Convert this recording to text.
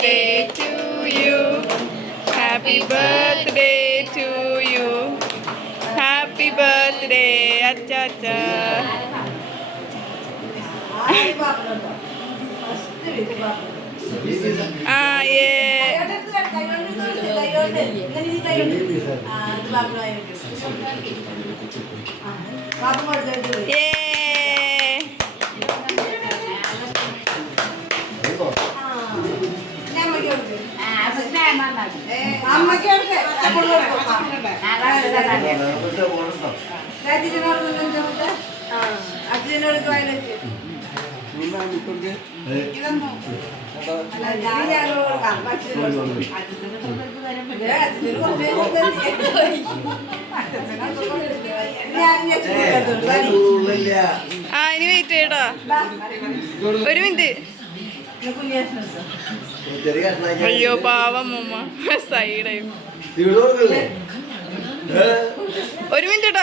birthday to you. Happy birthday to you. Happy birthday, അച്ചാച്ചാ. ഇനി wait ചെയ്യട്ടോ, ഒരു minute. അയ്യോ പാവം ഉമ്മ സൈഡായി. ഒരു മിനിറ്റ്.